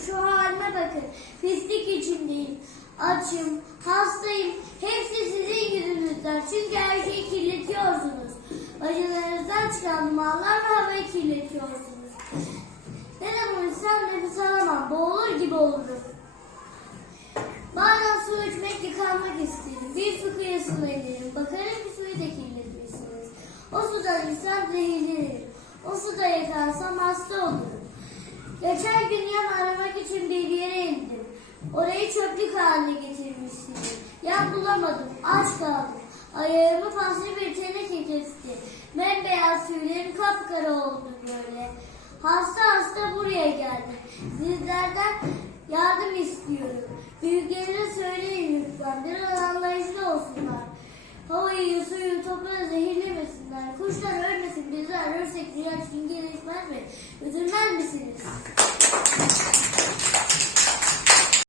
şu halime bakın. Pislik içindeyim. Açım, hastayım. Hepsi sizin yüzünüzden. Çünkü her şeyi kirletiyorsunuz. Bacılarınızdan çıkan mallarla havayı kirletiyorsunuz. Ne zaman insan nefes alamam. Boğulur gibi olurum. Bazen su içmek, yıkanmak isterim. Bir su kıyısına giderim. Bakarım ki suyu da kirletmişsiniz. O sudan insan zehirlenir. O suda yakarsam hasta olurum. Geçen gün yan için bir yere indim. Orayı çöplük haline getirmişsiniz. Yan bulamadım. Aç kaldım. Ayağımı paslı bir teneke kesti. Bembeyaz tüylerim kapkara oldu böyle. Hasta hasta buraya geldim. Sizlerden yardım istiyorum. Büyüklerine söyleyin lütfen. Biraz anlayışlı olsunlar. Havayı, suyu, toprağı zehirlemesinler. Kuşlar ölmesin. Bizler ölürsek dünya için gelişmez mi? Üzülmez?